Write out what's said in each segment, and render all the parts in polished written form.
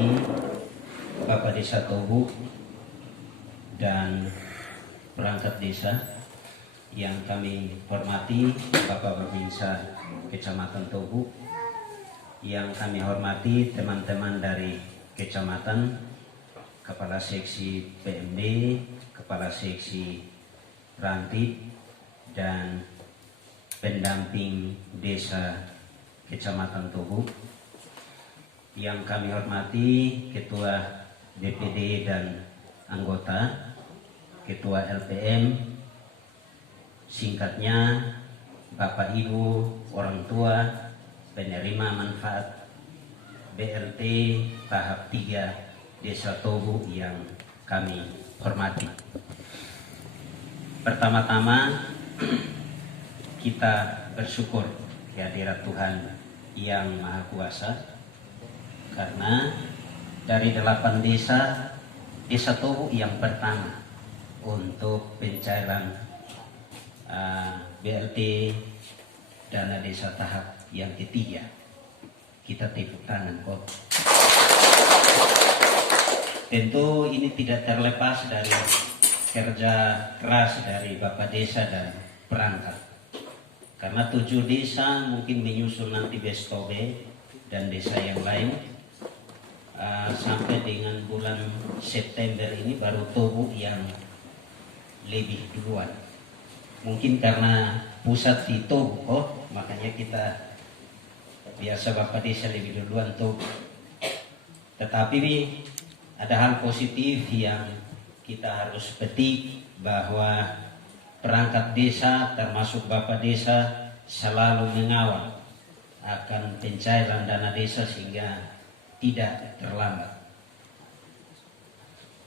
hormati Bapak Desa Tobu dan perangkat desa, yang kami hormati Bapak Babinsa Kecamatan Tobu, yang kami hormati teman-teman dari kecamatan, Kepala Seksi PMD, Kepala Seksi Ranti, dan pendamping desa Kecamatan Tobu. Yang kami hormati Ketua DPD dan anggota, Ketua LPM, singkatnya Bapak Ibu, orang tua, penerima manfaat BLT tahap 3 Desa Tobu yang kami hormati. Pertama-tama kita bersyukur kehadirat Tuhan yang Maha Kuasa, karena dari 8 desa, Desa Tobu yang pertama untuk pencairan BLT dana desa tahap yang ketiga. Kita tepuk tangan kok. Tentu ini tidak terlepas dari kerja keras dari Bapak Desa dan perangkat, karena 7 desa mungkin menyusul nanti Bestobe dan desa yang lain. Sampai dengan bulan September ini baru Tobu yang lebih duluan. Mungkin karena pusat di Tobu, makanya kita biasa Bapak Desa lebih duluan Tobu. Tetapi ada hal positif yang kita harus petik, bahwa perangkat desa termasuk Bapak Desa selalu mengawal akan pencairan dana desa sehingga tidak terlambat.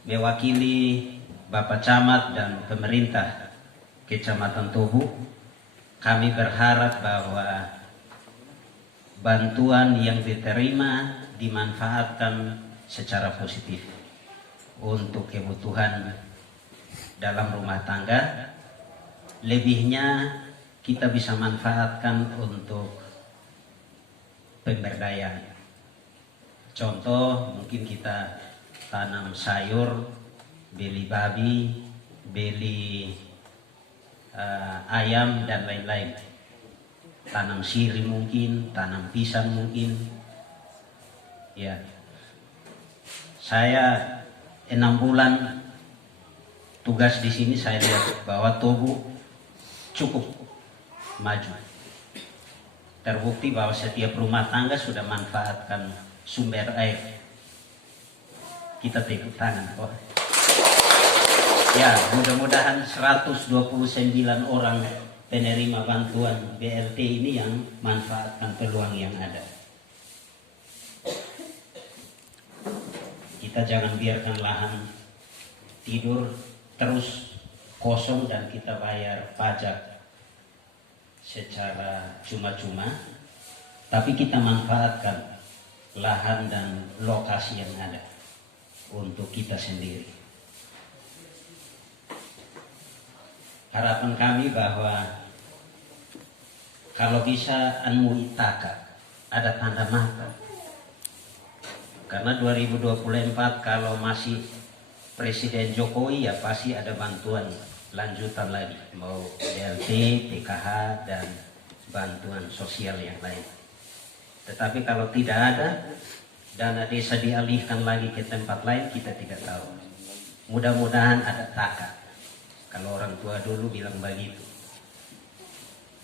Mewakili Bapak Camat dan pemerintah Kecamatan Tobu, kami berharap bahwa bantuan yang diterima dimanfaatkan secara positif untuk kebutuhan dalam rumah tangga. Lebihnya kita bisa manfaatkan untuk pemberdayaan. Contoh, mungkin kita tanam sayur, beli babi, beli ayam dan lain-lain. Tanam siri mungkin, tanam pisang mungkin. Ya, saya 6 bulan tugas di sini, saya lihat bahwa Tobu cukup maju. Terbukti bahwa setiap rumah tangga sudah manfaatkan sumber air. Kita tepuk tangan kok. Ya, mudah-mudahan 129 orang penerima bantuan BLT ini yang manfaatkan peluang yang ada. Kita jangan biarkan lahan tidur terus kosong dan kita bayar pajak secara cuma-cuma, tapi kita manfaatkan lahan dan lokasi yang ada untuk kita sendiri. Harapan kami bahwa kalau bisa anmu itaka, ada tanda mata. Karena 2024 kalau masih Presiden Jokowi, ya pasti ada bantuan lanjutan lagi, mau BLT, PKH, dan bantuan sosial yang lain. Tetapi kalau tidak ada, dana desa dialihkan lagi ke tempat lain, kita tidak tahu. Mudah-mudahan ada taka. Kalau orang tua dulu bilang begitu.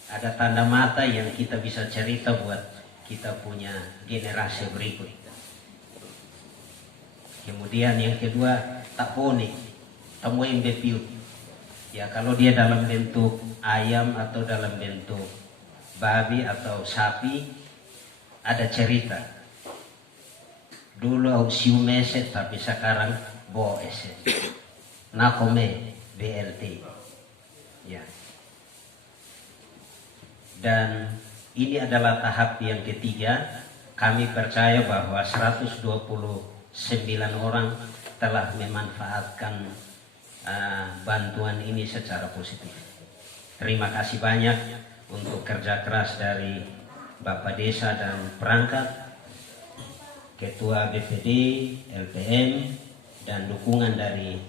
Ada tanda mata yang kita bisa cerita buat kita punya generasi berikut. Kemudian yang kedua, tak poni, temuin bepiut. Ya, kalau dia dalam bentuk ayam atau dalam bentuk babi atau sapi, ada cerita. Dulu au siu meset, tapi sekarang bo eset. Nakome BLT. Ya. Dan ini adalah tahap yang ketiga. Kami percaya bahwa 129 orang telah memanfaatkan bantuan ini secara positif. Terima kasih banyak untuk kerja keras dari Bapak Desa dan perangkat. Ketua BPD, LPM, dan dukungan dari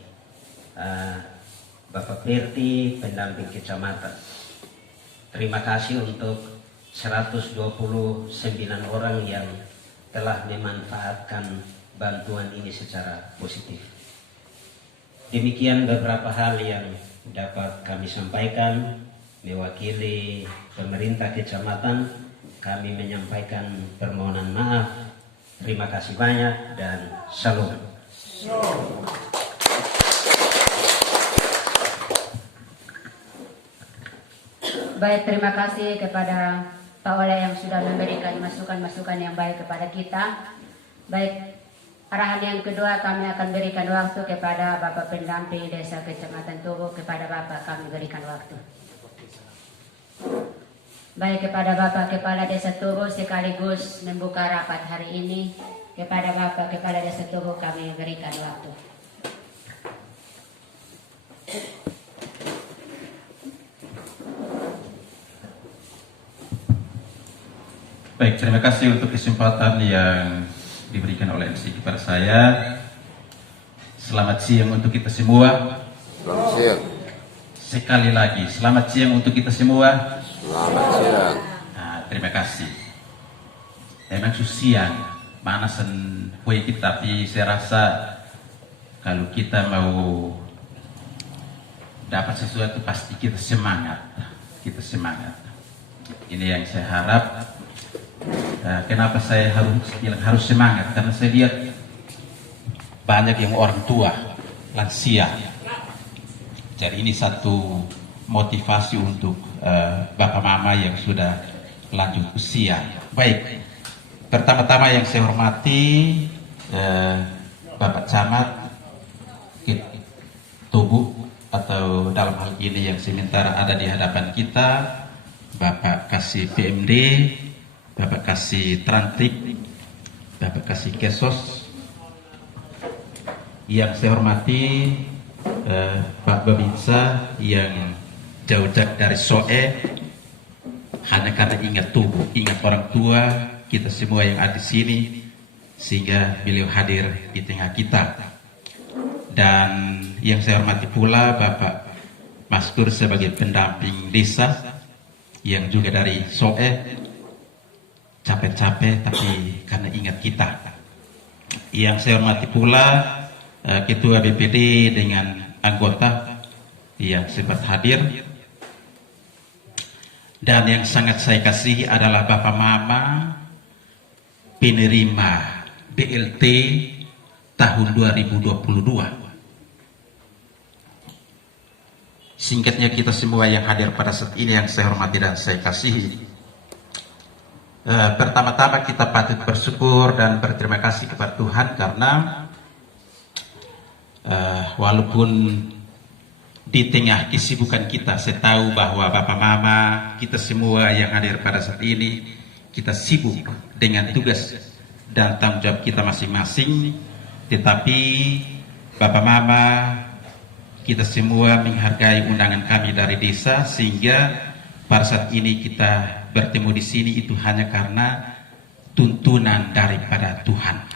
Bapak Perti, pendamping kecamatan. Terima kasih untuk 129 orang yang telah memanfaatkan bantuan ini secara positif. Demikian beberapa hal yang dapat kami sampaikan. Mewakili pemerintah kecamatan, kami menyampaikan permohonan maaf. Terima kasih banyak dan salam. Baik, terima kasih kepada Pak Ola yang sudah memberikan masukan-masukan yang baik kepada kita. Baik, arahan yang kedua kami akan berikan waktu kepada Bapak Pendamping Desa Kecamatan Tugu. Kepada Bapak kami berikan waktu. Baik, kepada Bapak Kepala Desa Tugu sekaligus membuka rapat hari ini. Kepada Bapak Kepala Desa Tugu kami berikan waktu. Baik, terima kasih untuk kesempatan yang diberikan oleh MC kepada saya. Selamat siang untuk kita semua. Selamat siang. Sekali lagi, selamat siang untuk kita semua. Selamat siang. Nah, terima kasih. Memang siang, panasan kue kita, tapi saya rasa kalau kita mau dapat sesuatu pasti kita semangat. Kita semangat. Ini yang saya harap. Kenapa saya harus semangat? Karena saya lihat banyak yang orang tua, lansia. Jadi ini satu motivasi untuk bapak mama yang sudah lanjut usia. Baik, pertama-tama yang saya hormati Bapak Camat Tugu, atau dalam hal ini yang sementara ada di hadapan kita, Bapak Kasih PMD, Bapak Kasih Trantik, Bapak Kasih Kesos. Yang saya hormati Pak Babinsa yang jauh-jauh dari Soe, hanya karena ingat tubuh, ingat orang tua kita semua yang ada di sini, sehingga beliau hadir di tengah kita. Dan yang saya hormati pula Bapak Maskur sebagai pendamping desa yang juga dari Soe, capek-capek tapi karena ingat kita. Yang saya hormati pula Ketua BPD dengan anggota yang sempat hadir. Dan yang sangat saya kasihi adalah Bapak Mama penerima BLT tahun 2022. Singkatnya, kita semua yang hadir pada saat ini yang saya hormati dan saya kasihi, pertama-tama kita patut bersyukur dan berterima kasih kepada Tuhan karena walaupun di tengah kesibukan kita, saya tahu bahwa Bapak Mama, kita semua yang hadir pada saat ini, kita sibuk dengan tugas dan tanggung jawab kita masing-masing. Tetapi Bapak Mama, kita semua menghargai undangan kami dari desa, sehingga pada saat ini kita bertemu di sini itu hanya karena tuntunan daripada Tuhan.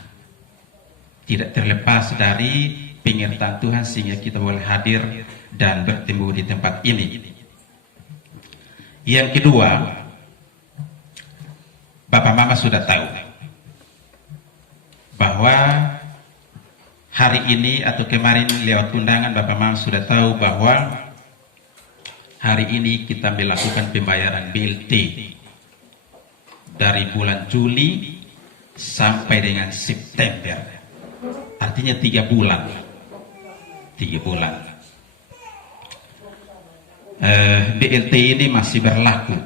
Tidak terlepas dari penyertaan Tuhan sehingga kita boleh hadir dan bertemu di tempat ini. Yang kedua, Bapak Mama sudah tahu bahwa hari ini atau kemarin lewat undangan, Bapak Mama sudah tahu bahwa hari ini kita melakukan pembayaran BLT dari bulan Juli sampai dengan September. Artinya 3 bulan. 3 bulan. BLT ini masih berlaku.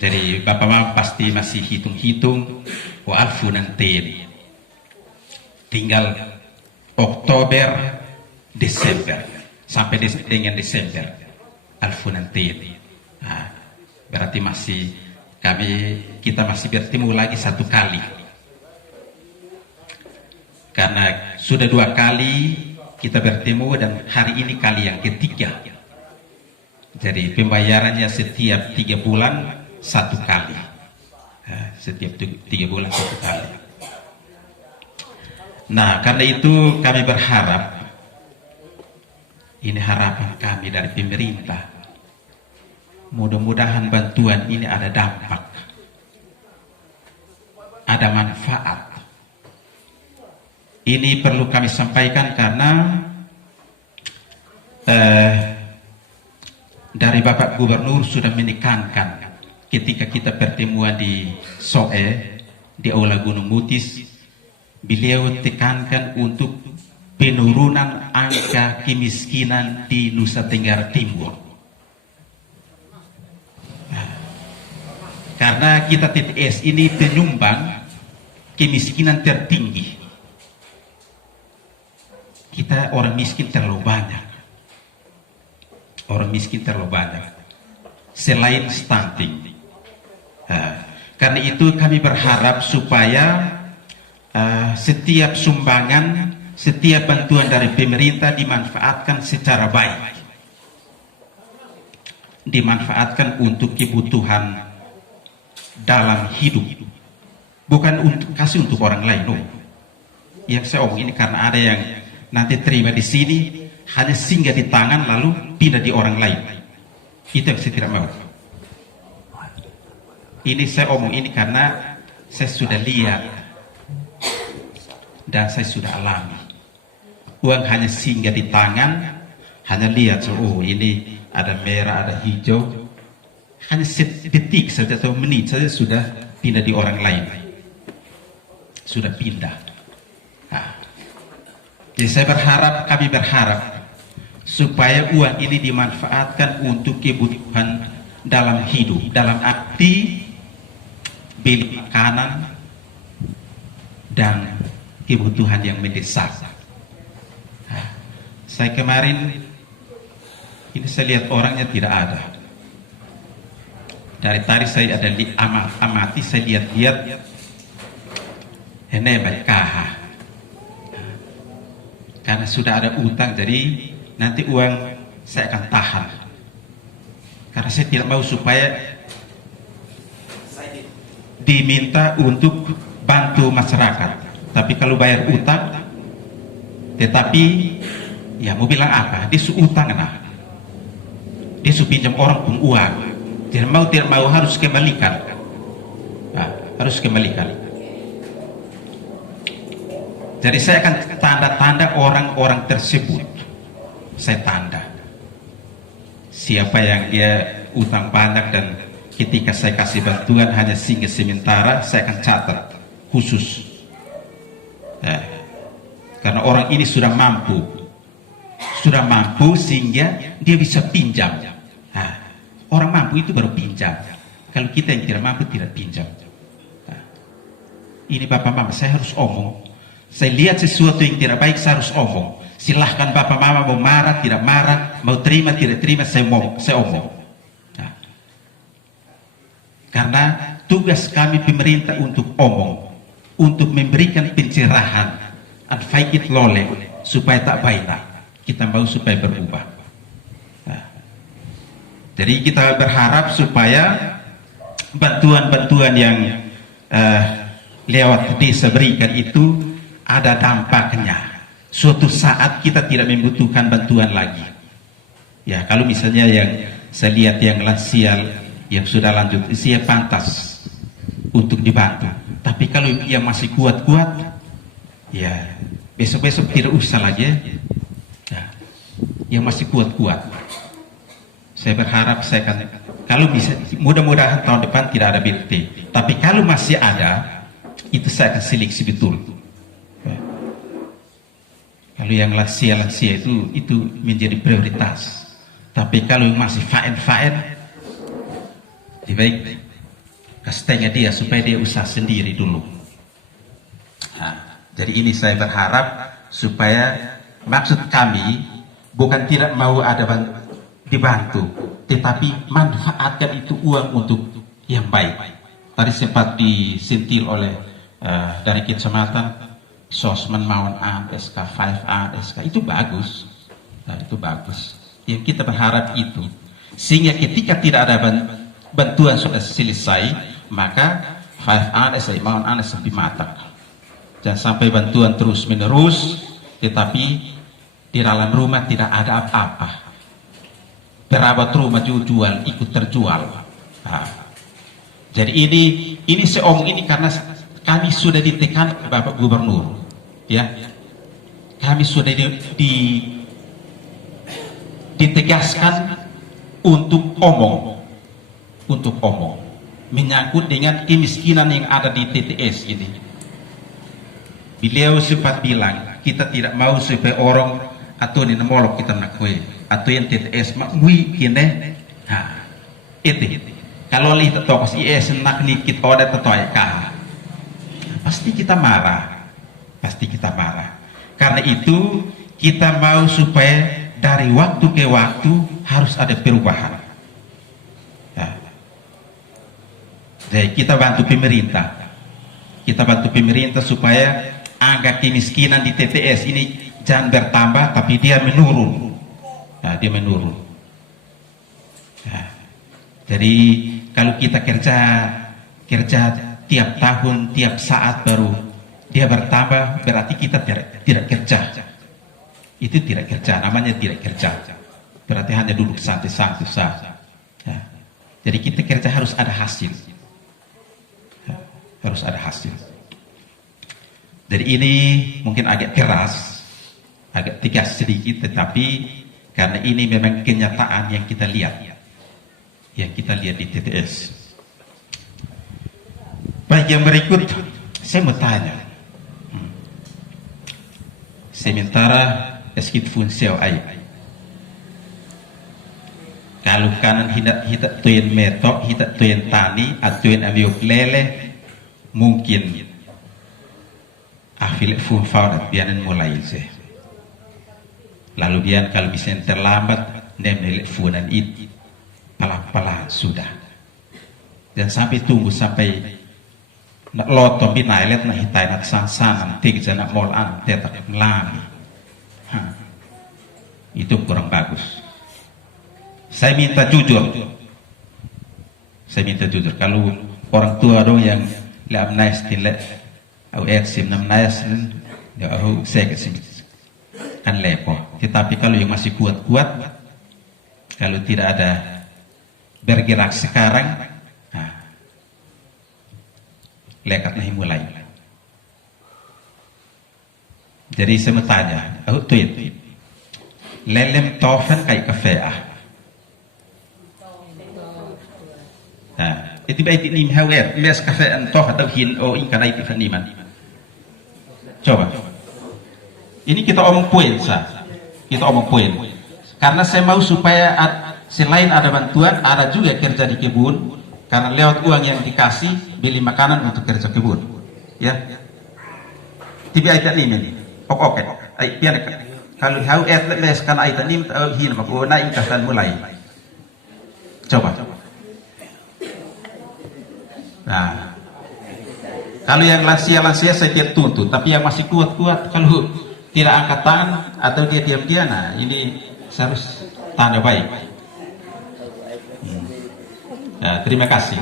Jadi Bapak Mama pasti masih hitung-hitung. Wa'alfu nanti. Tinggal Oktober, Desember. Sampai dengan Desember. Alfu nanti. Nah, berarti kita masih bertemu lagi 1 kali. Karena sudah 2 kali kita bertemu dan hari ini kali yang ketiga. Jadi pembayarannya setiap 3 bulan 1 kali. Setiap 3 bulan 1 kali. Nah, karena itu kami berharap, ini harapan kami dari pemerintah, mudah-mudahan bantuan ini ada dampak, ada manfaat. Ini perlu kami sampaikan karena dari Bapak Gubernur sudah menekankan ketika kita pertemuan di SOE, di Aula Gunung Mutis, beliau tekankan untuk penurunan angka kemiskinan di Nusa Tenggara Timur. Karena kita TTS ini penyumbang kemiskinan tertinggi. Kita orang miskin terlalu banyak. Orang miskin terlalu banyak. Selain stunting. Karena itu kami berharap supaya setiap sumbangan, setiap bantuan dari pemerintah dimanfaatkan secara baik. Dimanfaatkan untuk kebutuhan dalam hidup. Bukan untuk kasih untuk orang lain. No. Yang saya omong ini karena ada yang nanti terima di sini hanya singgah di tangan lalu pindah di orang lain. Itu yang saya tidak mau. Ini saya omong ini karena saya sudah lihat dan saya sudah alami. Uang hanya singgah di tangan, hanya lihat, oh ini ada merah, ada hijau. Hanya sedetik saja atau menit saja sudah pindah di orang lain. Sudah pindah. Nah. Jadi saya berharap, kami berharap supaya uang ini dimanfaatkan untuk kebutuhan dalam hidup, dalam arti beli makanan dan kebutuhan yang mendesak. Nah, saya kemarin ini saya lihat orangnya tidak ada. Dari tadi saya ada amati, saya lihat-lihat ini berkah. Karena sudah ada utang, jadi nanti uang saya akan tahan. Karena saya tidak mau supaya diminta untuk bantu masyarakat. Tapi kalau bayar utang, tetapi ya mau bilang apa? Dia su utang nah. Dia su pinjam orang pun uang. Tidak mau harus kembalikan. Nah, harus kembalikan. Jadi saya akan tanda-tanda orang-orang tersebut. Saya tanda. Siapa yang dia utang banyak dan ketika saya kasih bantuan hanya singgah sementara, saya akan catat khusus. Karena orang ini sudah mampu. Sudah mampu sehingga dia bisa pinjam. Orang mampu itu baru pinjam. Kalau kita yang tidak mampu tidak pinjam. Ini Bapak Mama, saya harus omong. Saya lihat sesuatu yang tidak baik, saya harus omong. Silahkan Bapak Mama mau marah, tidak marah, mau terima, tidak terima, saya omong. Nah. Karena tugas kami pemerintah untuk omong, untuk memberikan pencerahan, and fight it loleh, supaya tak baik. Kita mau supaya berubah. Nah. Jadi kita berharap supaya bantuan-bantuan yang lewat desa berikan itu ada dampaknya. Suatu saat kita tidak membutuhkan bantuan lagi. Ya, kalau misalnya yang saya lihat yang lansia, yang sudah lanjut usia pantas untuk dibantu. Tapi kalau yang masih kuat-kuat, ya besok-besok tidak usah lagi. Ya, yang masih kuat-kuat. Saya berharap saya akan, kalau bisa, mudah-mudahan tahun depan tidak ada BT. Tapi kalau masih ada, itu saya akan seleksi betul. Kalau yang lansia-lansia itu menjadi prioritas. Tapi kalau yang masih faen-faen, lebih baik kasih dia supaya dia usaha sendiri dulu. Nah, jadi ini saya berharap supaya maksud kami bukan tidak mau ada dibantu, tetapi manfaatkan itu uang untuk yang baik. Tadi sempat disentil oleh dari kecamatan. Sosmen mauan SK 5A, SK itu bagus. Nah, itu bagus. Yang kita berharap itu. Sehingga ketika tidak ada bantuan sudah selesai, maka 5A, SK mauan lebih matang. Jangan sampai bantuan terus menerus, tetapi di dalam rumah tidak ada apa-apa. Perabat rumah jual ikut terjual. Nah, jadi ini saya omong ini karena kami sudah ditekan Bapak Gubernur, ya. Kami sudah ditegaskan untuk omong menyangkut dengan kemiskinan yang ada di TTS ini. Beliau sempat bilang kita tidak mau supaya orang atau di nemolok kita nak kue atau yang TTS makui kene. Nah, itu kalau lihat tokos IS nak nikit order atau kah, pasti kita marah, Karena itu kita mau supaya dari waktu ke waktu harus ada perubahan. Ya. Jadi kita bantu pemerintah supaya angka kemiskinan di TTS ini jangan bertambah tapi dia menurun. Nah, dia menurun. Nah, jadi kalau kita kerja tiap tahun, tiap saat baru dia bertambah, berarti kita tidak kerja. Itu tidak kerja, namanya tidak kerja. Berarti hanya duduk santai-santai saja. Ya. Jadi kita kerja harus ada hasil. Ya, harus ada hasil. Jadi ini mungkin agak keras, agak tegas sedikit, tetapi karena ini memang kenyataan yang kita lihat di TTS. Baik, yang berikut saya mau tanya. Sementara eskit funsel ai. Kalau kanan hidat tuyen metok, hidat tuyen tani, atuyen ambiuk lele, mungkin afil fun faudat bianan mulai se. Lalu bian kalau bisa terlambat nemel funan it pelan-pelan sudah. Dan sampai tunggu sampai nak loto binailet na hitai nak sang-sang tiga nak molan tetak melami. Itu kurang bagus. Saya minta jujur. Kalau orang tua dong yang lam nais tinlet au eksim nam nais ya au seket kan lepo. Tetapi kalau yang masih kuat-kuat, kalau tidak ada bergerak sekarang, lekat nahi mulai. Jadi saya mau tanya, aku tweet, lelem tofen kayak kafe itu baik ini hawet, mes kafe antoh atau hin ing kana itu faniman. Coba. Ini kita omong poin karena saya mau supaya selain ada bantuan, ada juga kerja di kebun, karena lewat uang yang dikasih beli makanan untuk kerja kebun, ya. Tiba aitan ini, oke. Kalau hau les kan aitan ini hin mak naik kasan mulai. Coba. Nah, kalau yang lansia saya tiap tuntut, tapi yang masih kuat kalau tidak angkat tangan atau dia diam-diam, nah ini harus tanda baik. Ya, terima kasih.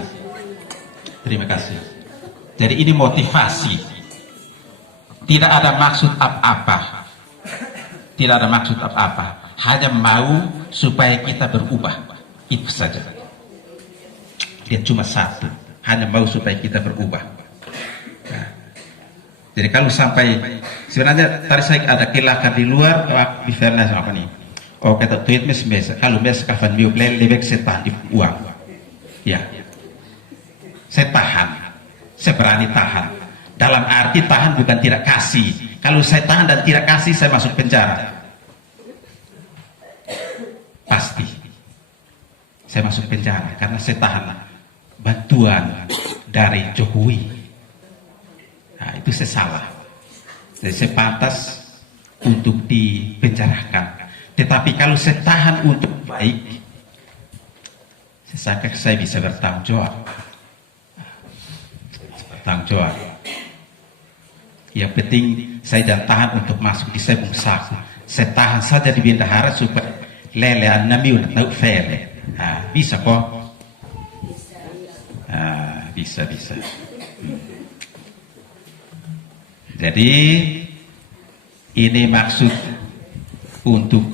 Jadi ini motivasi. Tidak ada maksud apa-apa. Hanya mau supaya kita berubah. Itu saja. Dia cuma satu. Hanya mau supaya kita berubah. Nah, jadi kalau sampai sebenarnya tadi saya ada kelakan di luar, di fairness apa nih? Oh kata tweet mes kalau mes kafan biu lebek setan di uang. Ya, saya tahan, saya berani tahan. Dalam arti tahan bukan tidak kasih. Kalau saya tahan dan tidak kasih, saya masuk penjara. Pasti, saya masuk penjara karena saya tahan bantuan dari Jokowi. Nah, itu saya salah. Jadi saya pantas untuk dipenjarakan. Tetapi kalau saya tahan untuk baik, saya bisa bertanggung jawab. Yang penting saya jangan tahan untuk masuk di sebung saku. Saya tahan saja di bendahara supaya lelean namiun atau fele. Nah, bisa kok? Bisa. Jadi ini maksud untuk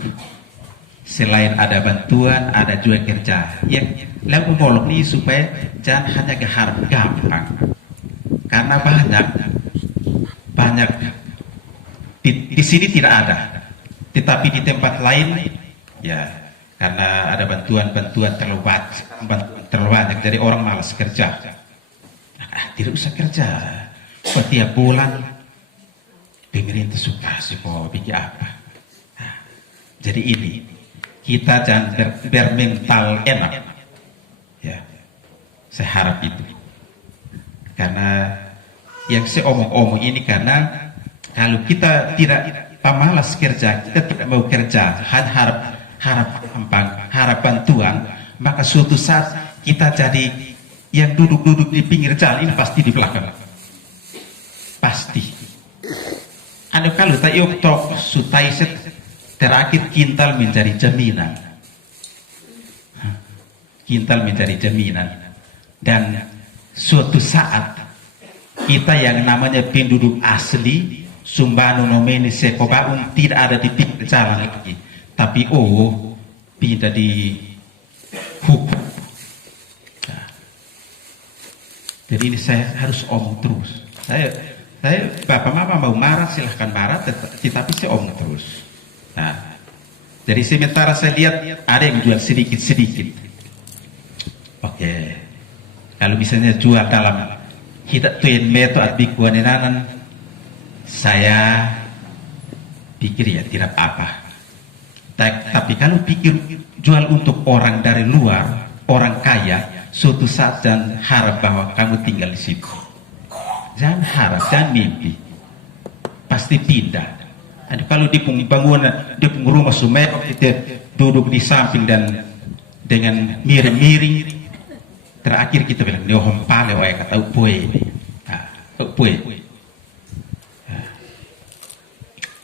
selain ada bantuan, ada juga kerja. Yang lalu molok ini supaya jangan hanya keharap gampang, karena banyak di sini tidak ada, tetapi di tempat lain ya karena ada bantuan terlalu banyak, jadi orang malas kerja. Tidak usah kerja, setiap bulan pemerintah suka mau bikin apa. Jadi ini kita jangan bermental enak, ya. Saya harap itu, karena yang saya omong-omong ini karena kalau kita tidak malas kerja, kita tidak mau kerja, harap bantuan, maka suatu saat kita jadi yang duduk-duduk di pinggir jalan ini pasti di belakang, pasti. Anu kalau tak tok sutai terakhir kintal menjadi jaminan, dan suatu saat kita yang namanya penduduk asli Sumbanu nomene Sekobaung tidak ada di pinggir jalan lagi, tapi pindah di hukum. Jadi ini saya harus omong terus. Saya bapak mama mau marah silahkan marah, tetapi saya omong terus. Nah, jadi sementara saya lihat ada yang jual sedikit-sedikit. Oke, kalau misalnya jual dalam hidup tuin meto atbikuanenanan, saya pikir ya tidak apa. Tapi kalau pikir jual untuk orang dari luar, orang kaya, suatu saat jangan harap bahwa kamu tinggal di situ. Jangan harap, jangan mimpi. Pasti pindah. Kalau di bangunan, di rumah sumek, kita duduk di samping dan dengan miring-miring, terakhir kita bilang, "Nyohom pale, waya kata upue."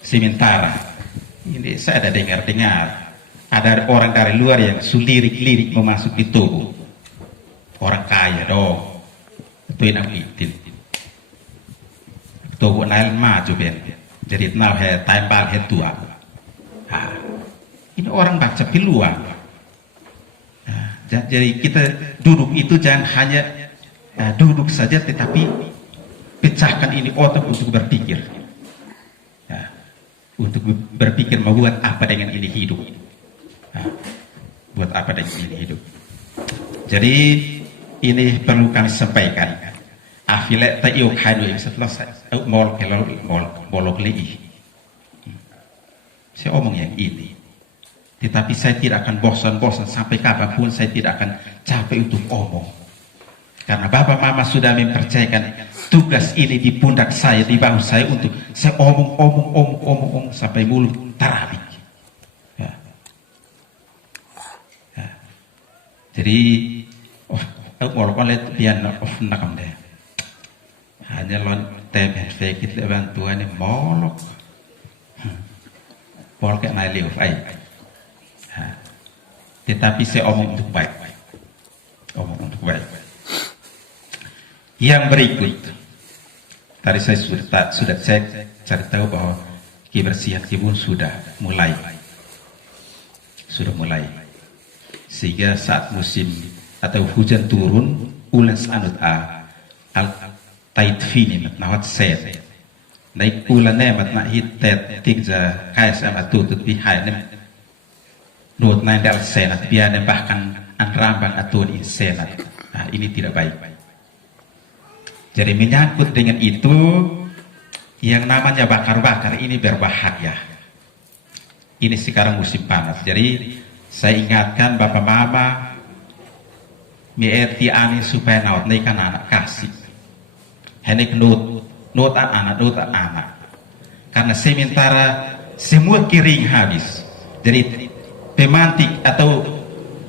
Sementara ini saya ada dengar ada orang dari luar yang sulirik-lirik memasuki tubuh orang kaya dong, itu yang itin tubuh nail maju ben, jadi nal he taimbal he tua. Ini orang baca peluang. Jadi kita duduk itu jangan hanya duduk saja, tetapi pecahkan ini otak untuk berpikir. Untuk berpikir mau buat apa dengan ini hidup. Buat apa dengan ini hidup. Jadi ini perlu kami sampaikan. Afile tayo kanu setelah mol bolok lagi. Saya omong yang ini. Tetapi saya tidak akan bosan-bosan sampai kapanpun, saya tidak akan capek untuk omong. Karena Bapak Mama sudah mempercayakan tugas ini di pundak saya, di bahu saya untuk saya omong sampai mulut terabik. Jadi, molok oleh pian of nakam deh. Hanya lon temen fekit bantuan ini molok kayak naik liuf ay. Tetapi saya omong untuk baik. Yang berikut, tadi saya sudah cek, cari tahu bahwa kebersihan kebun sudah mulai, sehingga saat musim atau hujan turun, ulan sanut al taitfini matnawat set, naik ulannya matna hitet tiga kaya sama tutut bihai nem, nut naik dal senat biarnya bahkan anrambang atau di senat. Nah, ini tidak baik. Jadi menyangkut dengan itu, yang namanya bakar-bakar ini berbahaya. Ini sekarang musim panas. Jadi saya ingatkan Bapak Mama, ani supaya nawat kan anak kasih. Henik nut anak. Karena sementara semua kering habis. Jadi pemantik atau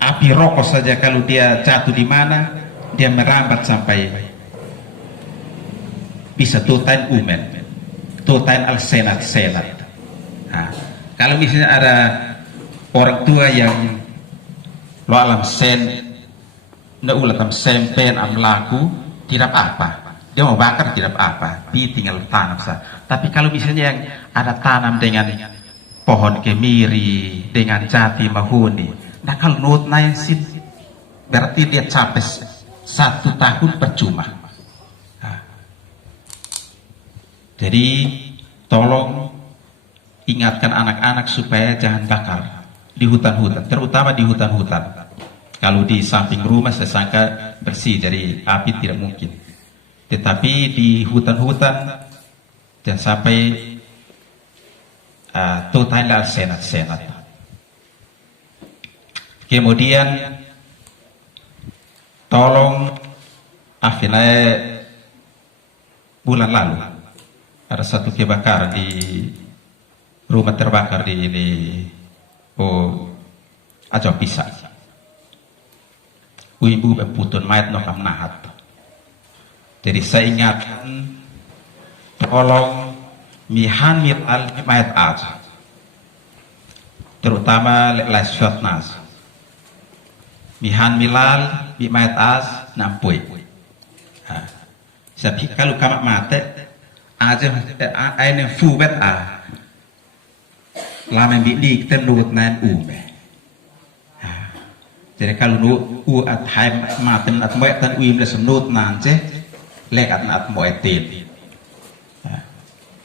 api rokok saja kalau dia jatuh di mana, dia merambat sampai bisa tutain al senat. Nah, kalau misalnya ada orang tua yang lo alam sen, na ulatam sempen am laku, tidak apa. dia mau bakar tidak apa-apa, dia tinggal tanam saja. Tapi kalau misalnya yang ada tanam dengan pohon kemiri, dengan jati mahoni, nah kalau nut naik sih, berarti dia capek 1 tahun percuma. Nah, jadi tolong ingatkan anak-anak supaya jangan bakar di hutan-hutan, terutama di hutan-hutan. Kalau di samping rumah saya sangka bersih, jadi api tidak mungkin. Tetapi di hutan-hutan jangan sampai total senat-senat. Kemudian tolong akhirnya bulan lalu ada satu kebakaran di rumah terbakar di Acau Pisah. Ibu putun mayat no kam nahat. Jadi saya ingatkan, tolong mihan al mayat aja, terutama les shot nas. Mihan milal bi mayat az nampui. Tapi kalau kamak mate aja aine fu bet lama bi di tenut nan ume. Jadi kalau nu at haim maten at moe tan uim le semnut nance lek at moe tin.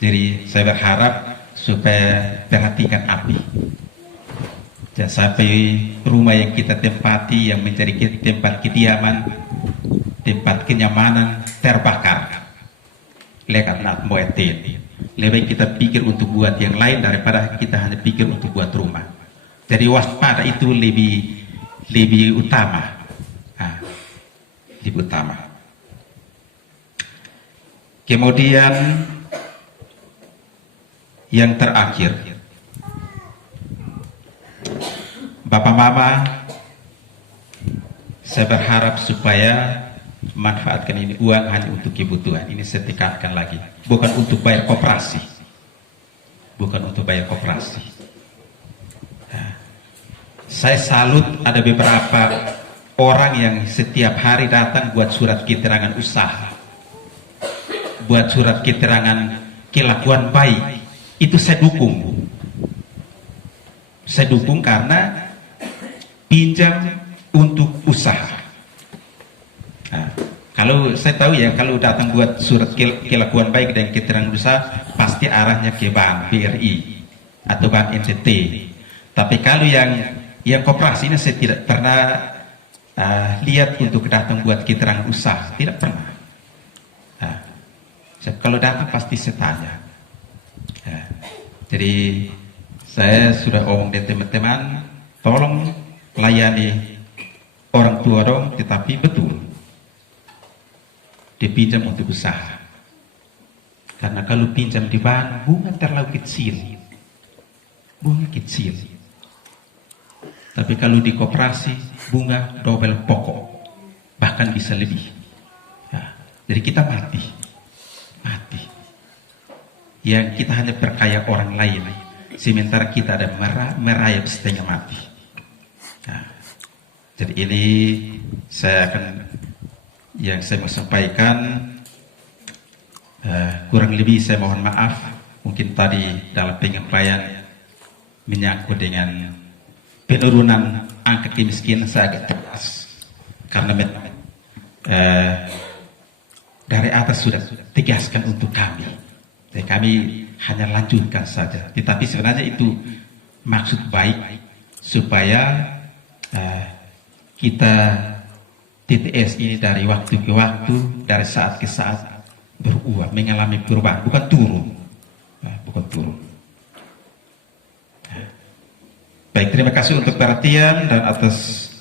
Jadi saya berharap supaya perhatikan api. Jangan sampai rumah yang kita tempati yang menjadi tempat kediaman, tempat kenyamanan terbakar. Lek at moe tin. Lebih kita pikir untuk buat yang lain daripada kita hanya pikir untuk buat rumah. Jadi waspada itu lebih utama, lebih utama. Kemudian yang terakhir, Bapak Mama, saya berharap supaya manfaatkan ini uang hanya untuk kebutuhan. Ini saya tekankan lagi, bukan untuk bayar koperasi, bukan untuk bayar koperasi. Saya salut ada beberapa orang yang setiap hari datang buat surat keterangan usaha, buat surat keterangan kelakuan baik. Itu saya dukung. Saya dukung karena pinjam untuk usaha. Nah, kalau saya tahu ya, kalau datang buat surat kelakuan baik dan keterangan usaha, pasti arahnya ke bank BRI atau bank NTT. Tapi kalau yang koperasi ini saya tidak pernah lihat untuk datang buat keterangan usaha, tidak pernah. Kalau datang pasti saya tanya. Jadi saya sudah omong dengan teman-teman, tolong layani orang tua dong, tetapi betul dipinjam untuk usaha. Karena kalau pinjam di bank, bunga terlalu kecil, bunga kecil. Tapi kalau di koperasi, bunga double pokok, bahkan bisa lebih. Jadi kita mati. Yang kita hanya perkaya orang lain, sementara kita ada merayap setengah mati. Jadi ini yang saya mau sampaikan, kurang lebih saya mohon maaf. Mungkin tadi dalam penyampaian menyangkut dengan penurunan angka kemiskinan saya agak tegas karena dari atas sudah tegaskan untuk kami. Jadi kami hanya lanjutkan saja. Tetapi sebenarnya itu maksud baik supaya kita TTS ini dari waktu ke waktu, dari saat ke saat berubah, mengalami perubahan, bukan turun, bukan turun. Baik, terima kasih untuk perhatian dan atas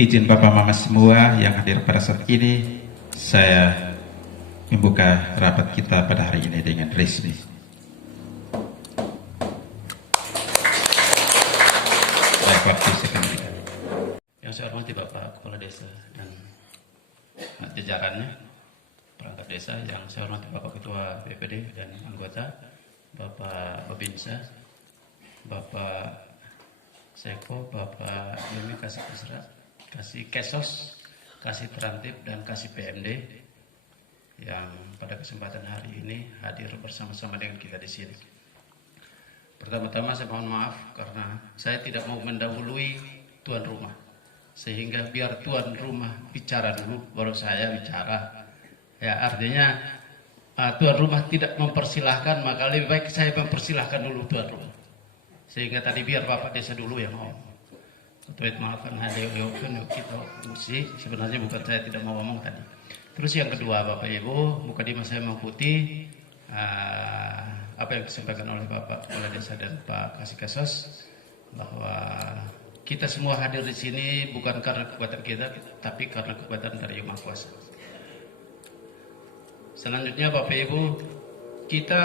izin Bapak Mama semua yang hadir pada saat ini, saya membuka rapat kita pada hari ini dengan resmi. Baik, waktu saya berikan. Yang saya hormati Bapak Kepala Desa dan jajarannya, perangkat desa, yang saya hormati Bapak Ketua BPD dan anggota, Bapak Babinsa, Bapak Seko, Bapak Yumi Kasih Kesos, Kasih Trantip dan Kasih PMD yang pada kesempatan hari ini hadir bersama-sama dengan kita di sini. Pertama-tama saya mohon maaf karena saya tidak mau mendahului tuan rumah, sehingga biar tuan rumah bicara dulu baru saya bicara. Ya, artinya tuan rumah tidak mempersilahkan, maka lebih baik saya mempersilahkan dulu tuan rumah, sehingga tadi biar Bapak Desa dulu yang ngomong. Ketua maafkan hadir kita musik, sebenarnya bukan saya tidak mau ngomong tadi. Terus yang kedua, Bapak Ibu, mukadimah saya mengikuti apa yang disampaikan oleh Bapak Kepala Desa dan Pak Kasih Kasos, bahwa kita semua hadir di sini bukan karena kekuatan kita, tapi karena kekuatan dari Yang Maha Kuasa. Selanjutnya, Bapak Ibu, kita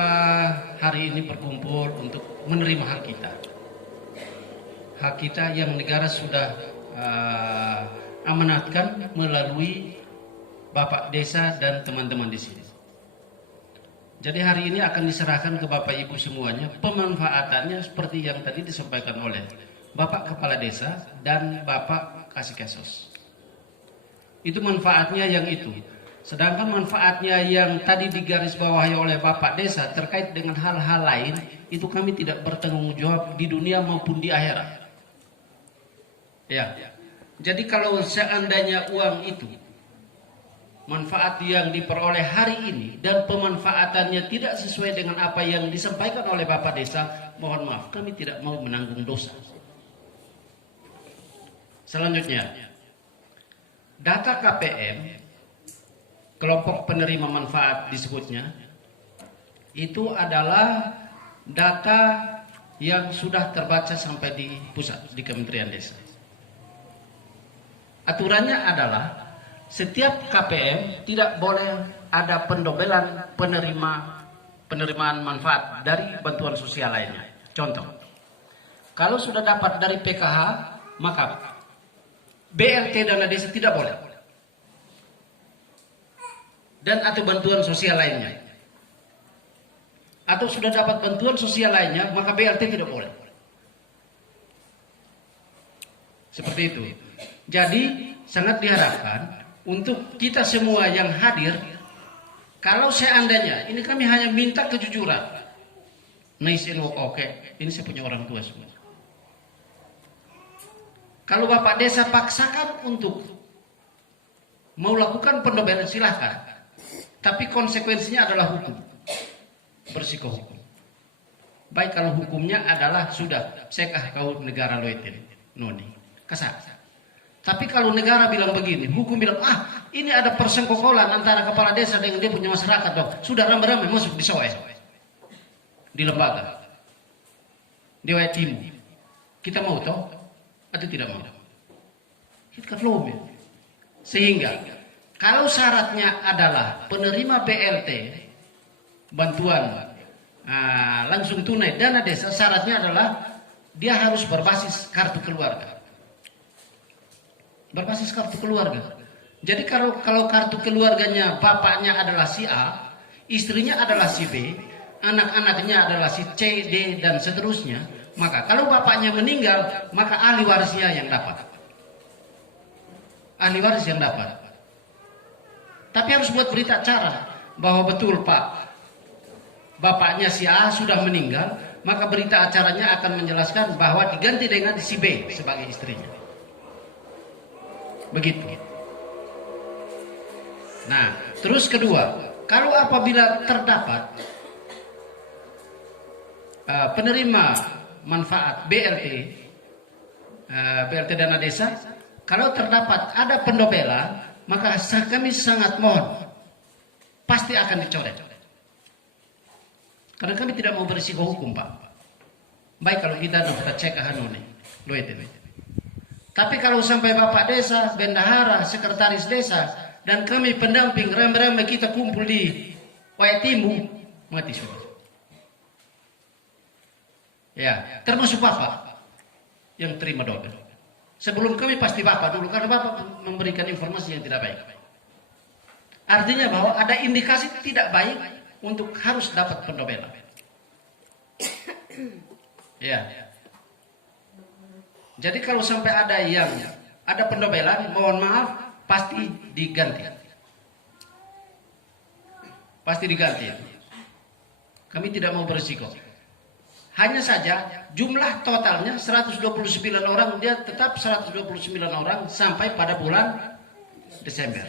hari ini berkumpul untuk menerima hak kita. Hak kita yang negara sudah amanatkan melalui Bapak Desa dan teman-teman di sini. Jadi hari ini akan diserahkan ke Bapak Ibu semuanya, pemanfaatannya seperti yang tadi disampaikan oleh Bapak Kepala Desa dan Bapak Kasih Kasos. Itu manfaatnya yang itu. Sedangkan manfaatnya yang tadi digarisbawahi oleh Bapak Desa terkait dengan hal-hal lain, itu kami tidak bertanggung jawab di dunia maupun di akhirat. Ya. Jadi kalau seandainya uang itu manfaat yang diperoleh hari ini dan pemanfaatannya tidak sesuai dengan apa yang disampaikan oleh Bapak Desa, mohon maaf, kami tidak mau menanggung dosa. Selanjutnya, data KPM, kelompok penerima manfaat disebutnya, itu adalah data yang sudah terbaca sampai di pusat, di Kementerian Desa. Aturannya adalah setiap KPM tidak boleh ada pendobelan penerimaan manfaat dari bantuan sosial lainnya. Contoh, kalau sudah dapat dari PKH, maka BLT dana desa tidak boleh. Dan atau bantuan sosial lainnya. Atau sudah dapat bantuan sosial lainnya, maka BLT tidak boleh. Seperti itu. Jadi sangat diharapkan untuk kita semua yang hadir, kalau seandainya ini kami hanya minta kejujuran, nice and oke, ini saya punya orang tua semua. Kalau Bapak Desa paksakan untuk mau lakukan pendobelan, silahkan, tapi konsekuensinya adalah hukum, bersiko hukum. Baik kalau hukumnya adalah sudah sekah kau negara loitin noni kasar. Tapi kalau negara bilang begini, hukum bilang, ini ada persengkokolan antara kepala desa dengan dia punya masyarakat dong. Sudah ramai-ramai masuk di soe, di lembaga, di wilayah timur. Kita mau toh atau tidak mau? Kita belum. Sehingga kalau syaratnya adalah penerima BLT, bantuan langsung tunai dana desa, syaratnya adalah dia harus berbasis kartu keluarga. Berbasis kartu keluarga. Jadi kalau kartu keluarganya bapaknya adalah si A, istrinya adalah si B, anak-anaknya adalah si C, D dan seterusnya, maka kalau bapaknya meninggal, maka ahli warisnya yang dapat. Ahli waris yang dapat. Tapi harus buat berita acara bahwa betul Pak, bapaknya si A sudah meninggal, maka berita acaranya akan menjelaskan bahwa diganti dengan si B sebagai istrinya. Begitu. Nah, terus kedua, kalau apabila terdapat penerima manfaat BLT dana desa, kalau terdapat ada pendobelan, maka kami sangat mohon pasti akan dicoret. Karena kami tidak mau berisiko hukum, Pak. Baik kalau kita cek hanone, tapi kalau sampai Bapak Desa, Bendahara, Sekretaris Desa, dan kami pendamping rame-rame kita kumpul di Wayatimu, mati sudah. Ya, termasuk Bapak yang terima dobel. Sebelum kami pasti Bapak dulu, karena Bapak memberikan informasi yang tidak baik. Artinya bahwa ada indikasi tidak baik untuk harus dapat pendobelan. Ya. Jadi kalau sampai ada yang ada pendobelan, mohon maaf, pasti diganti. Pasti diganti. Kami tidak mau berisiko. Hanya saja jumlah totalnya 129 orang, dia tetap 129 orang sampai pada bulan Desember.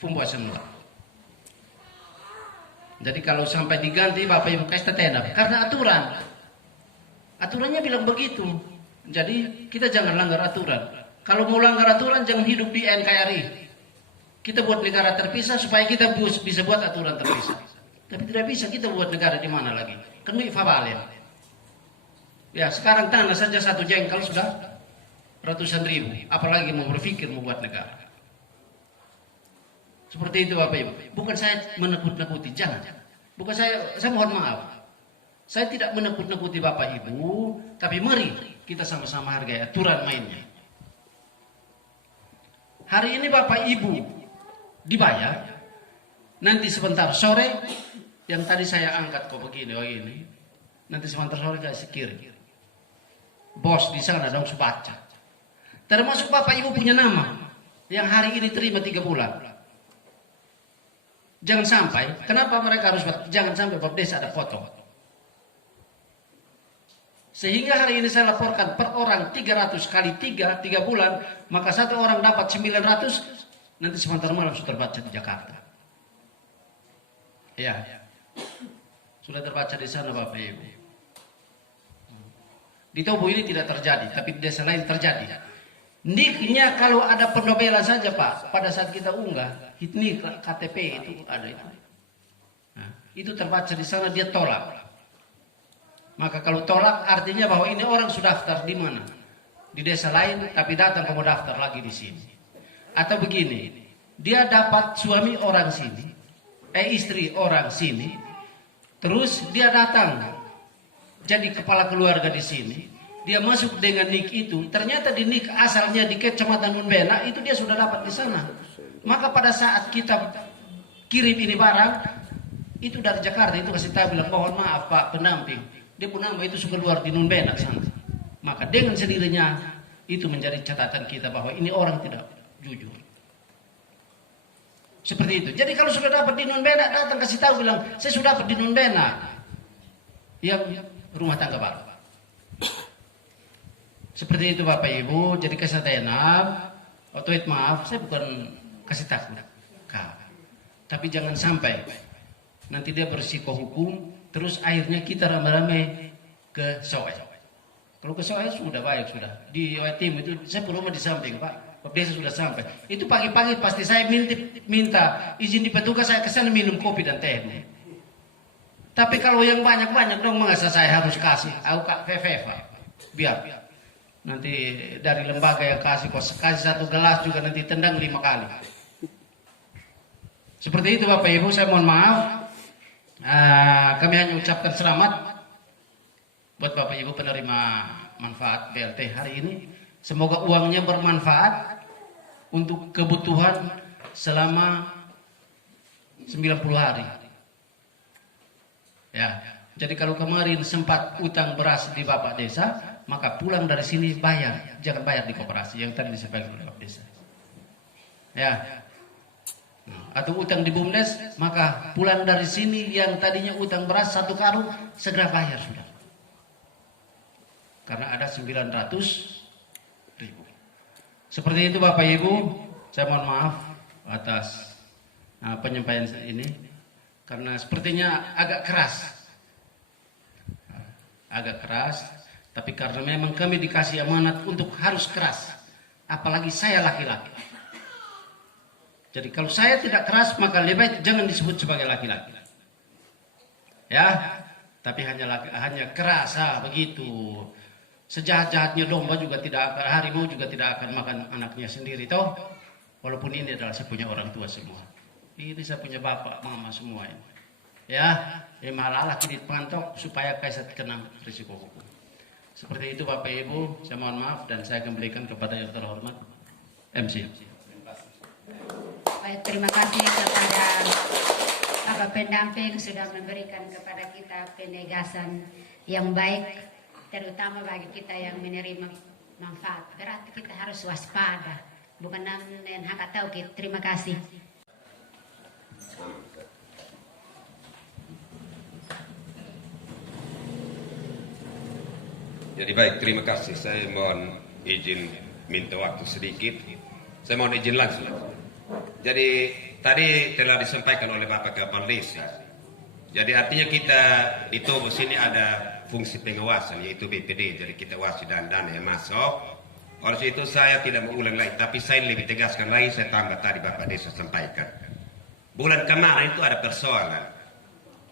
Fumbuah semua. Jadi kalau sampai diganti Bapak Ibu kasih tetap karena aturan. Aturannya bilang begitu. Jadi kita jangan langgar aturan. Kalau mau langgar aturan jangan hidup di NKRI. Kita buat negara terpisah supaya kita bisa buat aturan terpisah. Tapi tidak bisa kita buat negara di mana lagi. Kan ini fabalen. Ya sekarang tanah saja 1 jengkal sudah ratusan ribu. Apalagi mau berpikir mau buat negara. Seperti itu Bapak Ibu. Bukan saya menakut-nakuti, jangan. Bukan saya mohon maaf. Saya tidak menakut-nakuti Bapak Ibu. Tapi mari kita sama-sama hargai aturan mainnya. Hari ini Bapak Ibu dibayar. Nanti sebentar sore yang tadi saya angkat kok begini, oh ini. Nanti sebentar sore kasih kirim. Bos di sana dong baca. Termasuk Bapak Ibu punya nama yang hari ini terima 3 bulan. Jangan sampai, kenapa mereka harus jangan sampai Bapak Desa ada foto. Sehingga hari ini saya laporkan per orang 300 kali 3 bulan, maka 1 orang dapat 900, nanti sebentar malam sudah terbaca di Jakarta. Ya, sudah terbaca di sana Bapak Ibu. Di Tobo ini tidak terjadi, tapi di desa lain terjadi. Niknya kalau ada pendobelan saja Pak, pada saat kita unggah, nik KTP itu ada itu. Nah, itu terbaca di sana dia tolak. Maka kalau tolak artinya bahwa ini orang sudah daftar di mana? Di desa lain, tapi datang kamu daftar lagi di sini. Atau begini, dia dapat suami orang sini, istri orang sini, terus dia datang. Jadi kepala keluarga di sini, dia masuk dengan nik itu, ternyata di nik asalnya di Kecamatan Nunbena itu dia sudah dapat di sana. Maka pada saat kita kirim ini barang, itu dari Jakarta itu kasih tahu bilang mohon maaf Pak pendamping, dia pun nama itu sudah keluar di Nunbena sana. Maka dengan sendirinya itu menjadi catatan kita bahwa ini orang tidak jujur. Seperti itu. Jadi kalau sudah dapat di Nunbena datang kasih tahu bilang saya sudah dapat di Nunbena yang rumah tangga baru. Seperti itu Bapak Ibu. Jadi kesetenap, maaf, saya bukan kasih takut kau. Tapi jangan sampai nanti dia berisiko hukum, terus akhirnya kita rame-rame ke Soe. Kalau ke Soe sudah baik sudah. Di Tim itu saya rumah di samping Pak. Pak Desa sudah sampai. Itu pagi-pagi pasti saya minta izin di petugas saya kesana minum kopi dan teh. Tapi kalau yang banyak-banyak dong masa saya harus kasih aku Kak Fefeva. Biar nanti dari lembaga yang kasih 1 gelas juga nanti tendang 5 kali. Seperti itu Bapak Ibu, saya mohon maaf. Kami hanya ucapkan selamat buat Bapak Ibu penerima manfaat BLT hari ini. Semoga uangnya bermanfaat untuk kebutuhan selama 90 hari. Ya, jadi kalau kemarin sempat utang beras di Bapak Desa, maka pulang dari sini bayar, jangan bayar di koperasi yang tadi disampaikan oleh Bapak Desa. Ya, atau utang di BUMDes, maka pulang dari sini yang tadinya utang beras 1 karung segera bayar sudah. Karena ada 900.000. Seperti itu Bapak Ibu, saya mohon maaf atas penyampaian ini. Karena sepertinya agak keras, tapi karena memang kami dikasih amanat untuk harus keras, apalagi saya laki-laki. Jadi kalau saya tidak keras, maka lebih baik jangan disebut sebagai laki-laki. Ya, tapi hanya keras, begitu. Sejahat-jahatnya domba juga tidak akan, harimau juga tidak akan makan anaknya sendiri, toh. Walaupun ini adalah saya punya orang tua semua. Ini saya punya bapak, mama semua ini. Ya, malah kini pantok supaya kaisat kena risiko hukum. Seperti itu Bapak Ibu, saya mohon maaf dan saya kembalikan kepada yang terhormat MC. Baik, terima kasih kepada Bapak pendamping sudah memberikan kepada kita penegasan yang baik, terutama bagi kita yang menerima manfaat. Berarti kita harus waspada. bukan nan hak tahu kita. Terima kasih. Jadi baik, terima kasih. Saya mohon izin minta waktu sedikit. Saya mohon izin langsung. Jadi tadi telah disampaikan oleh Bapak Kepala Desa. Jadi artinya kita di Tobo sini ada fungsi pengawasan yaitu BPD. Jadi kita wasi dan dana yang masuk. Oleh itu saya tidak mengulang lagi, tapi saya lebih tegaskan lagi, saya tambah tadi Bapak Desa sampaikan. Bulan kemarin itu ada persoalan.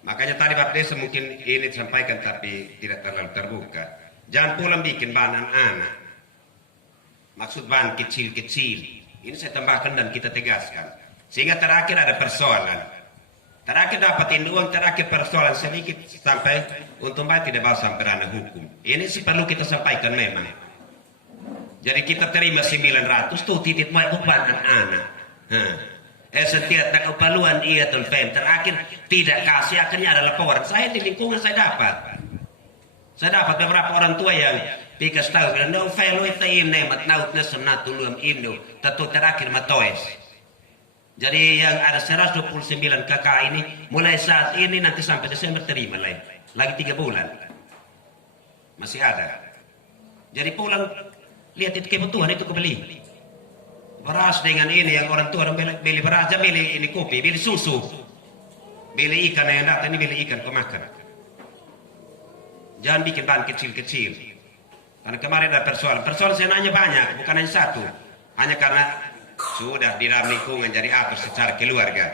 Makanya tadi Bapak Desa mungkin ini disampaikan tapi tidak terlalu terbuka. Jangan pulang bikin bahan anak. Maksud bahan kecil-kecil. Ini saya tambahkan dan kita tegaskan. Sehingga terakhir ada persoalan. Terakhir dapatin uang, terakhir persoalan sedikit sampai untung baik tidak bawa sampai ranah hukum. Ini sih perlu kita sampaikan memang. Jadi kita terima 900 tuh titik mau bahan anak. Setiap tak keperluan iya tuh terakhir tidak kasih akhirnya ada laporan. Saya di lingkungan saya dapat. Saya dapat beberapa orang tua yang pikas tahu bilang, no felo itu ini mat naut na senatulum indo, tentu terakhir matoes. Jadi yang ada 129 kakak ini mulai saat ini nanti sampai Desember terima lagi 3 bulan masih ada. Jadi pulang lihat itu kebutuhan itu kebeli beras dengan ini yang orang tua beli beras, beli ini kopi, beli susu, beli ikan yang datang ini beli ikan kau makan. Jangan bikin bahan kecil-kecil. Karena kemarin ada persoalan. Persoalan saya nanya banyak, bukan hanya satu. Hanya karena sudah di dalam lingkungan jadi apa secara keluarga.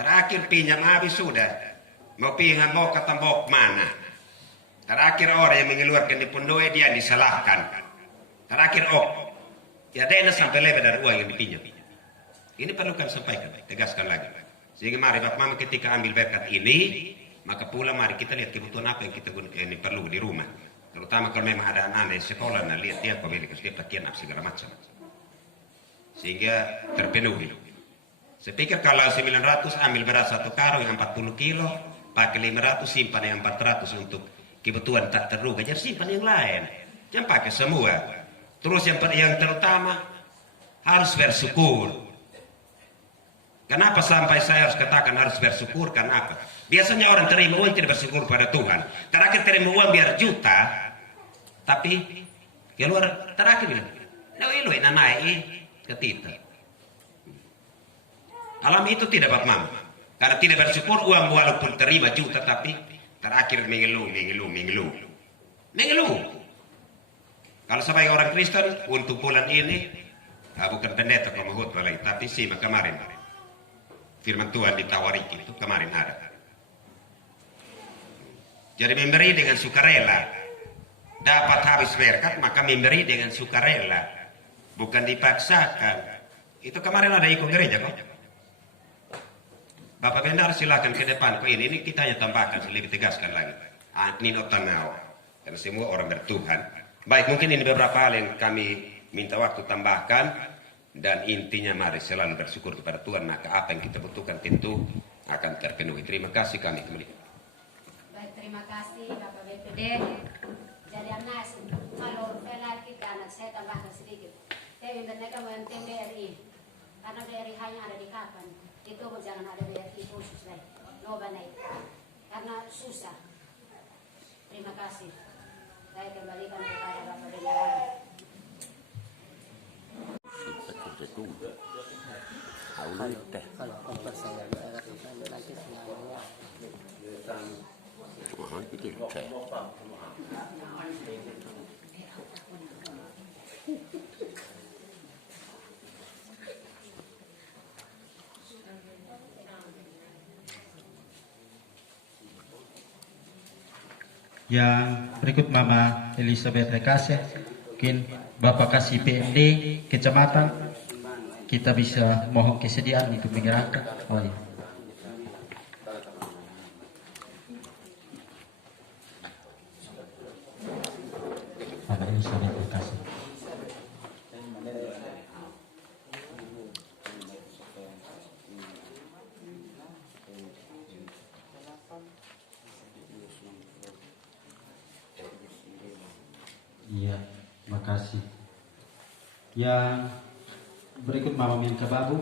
Terakhir pinjam habis sudah. Mau pinjam mau ke tembok mana. Terakhir orang yang mengeluarkan di pondok dia disalahkan. Terakhir ya dana sampai lebih dari uang yang dipinjam. Ini perlu kami sampaikan, tegaskan lagi. Sehingga mari Bapak Mama ketika ambil berkat ini, maka pula mari kita lihat kebutuhan apa yang kita ini perlu di rumah. Terutama kalau memang ada anak-anak di sekolah, nah lihat dia pemilik dia pakaian apa segala macam. Sehingga terpenuhi. Saya pikir kalau 900 ambil beras 1 karung yang 40 kilo, pakai 500 simpan yang 400 untuk kebutuhan tak terduga. Jadi simpan yang lain. Jangan pakai semua. Terus yang terutama harus bersyukur. Kenapa sampai saya harus katakan harus bersyukur? Karena apa? Biasanya orang terima uang tidak bersyukur pada Tuhan. Terakhir terima uang biar juta, tapi keluar terakhir bilang, no ilo nanai ketita. Alami itu tidak Bapak Mama. Karena tidak bersyukur uang walaupun terima juta, tapi terakhir mengeluh. Kalau sebagai orang Kristen untuk bulan ini, bukan pendeta kalau mahut lagi, tapi simak kemarin. Firman Tuhan ditawari itu kemarin ada. Jadi memberi dengan sukarela. Dapat habis berkat, maka memberi dengan sukarela. Bukan dipaksakan. Itu kemarin ada ikut gereja kok. Bapak Bendar silakan ke depan. Kok ini kita hanya tambahkan, lebih tegaskan lagi. Nino Tanau. Karena semua orang bertuhan. Baik, mungkin ini beberapa hal yang kami minta waktu tambahkan. Dan intinya mari selalu bersyukur kepada Tuhan. Maka apa yang kita butuhkan tentu akan terpenuhi. Terima kasih kami kembali. Baik, terima kasih Bapak BPD. Jadi Anas, kalau vela kita anak saya tambahkan sedikit. Tapi mereka menenteng BRI, karena BRI hanya ada di kapan. Itu jangan ada BRI khusus lagi. Loba naik, karena susah. Terima kasih. Saya kembalikan kepada Bapak Bendahara. Kalau saya nanti semuanya. Itu saya. Yang berikut Mama Elizabeth Rekase, mungkin Bapak kasih PMD kecamatan, kita bisa mohon kesediaan untuk menyerahkan. Oh iya. Bapak Elizabeth Rekase. Iya, makasih. Yang berikut Mama Minka Babu,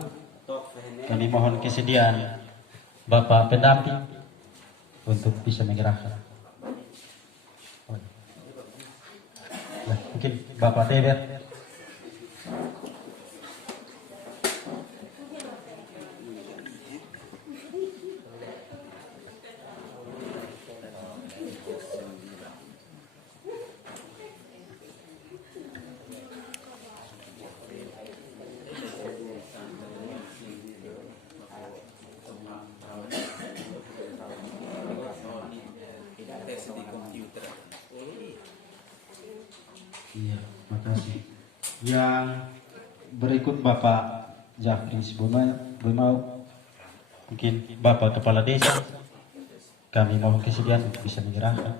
kami mohon kesediaan Bapak pendamping untuk bisa menyerahkan. Ya, mungkin Bapak Dedet. Iya, makasih. Yang berikut Bapak Jafris Bumau, mungkin Bapak Kepala Desa, kami mohon kesediaan untuk bisa menyerahkan.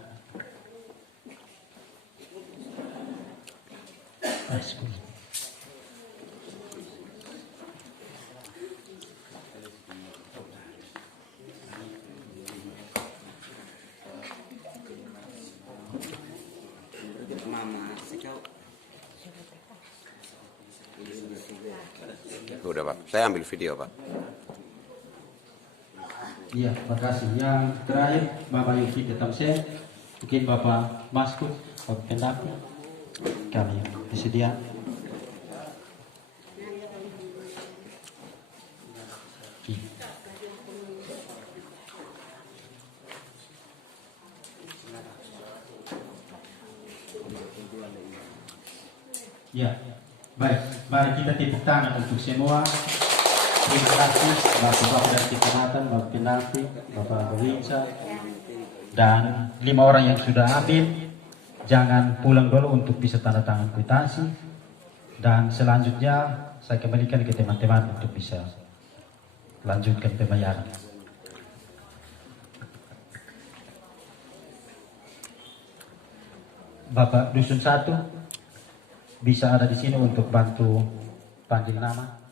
Udah Pak, saya ambil video Pak. Iya, makasih. Yang terakhir Bapak Yufi Detamsen, mungkin Bapak Maskud, Bapak pendamping, kami disediakan. Ya, baik. Mari kita tepuk tangan untuk semua. Terima kasih Bapak dan Kepenatan, Bapak pendamping, Bapak Winca, dan 5 orang yang sudah ambil. Jangan pulang dulu untuk bisa tanda tangan kwitansi. Dan selanjutnya saya kembalikan ke teman-teman untuk bisa lanjutkan pembayaran. Bapak Dusun 1 bisa ada di sini untuk bantu panggil nama.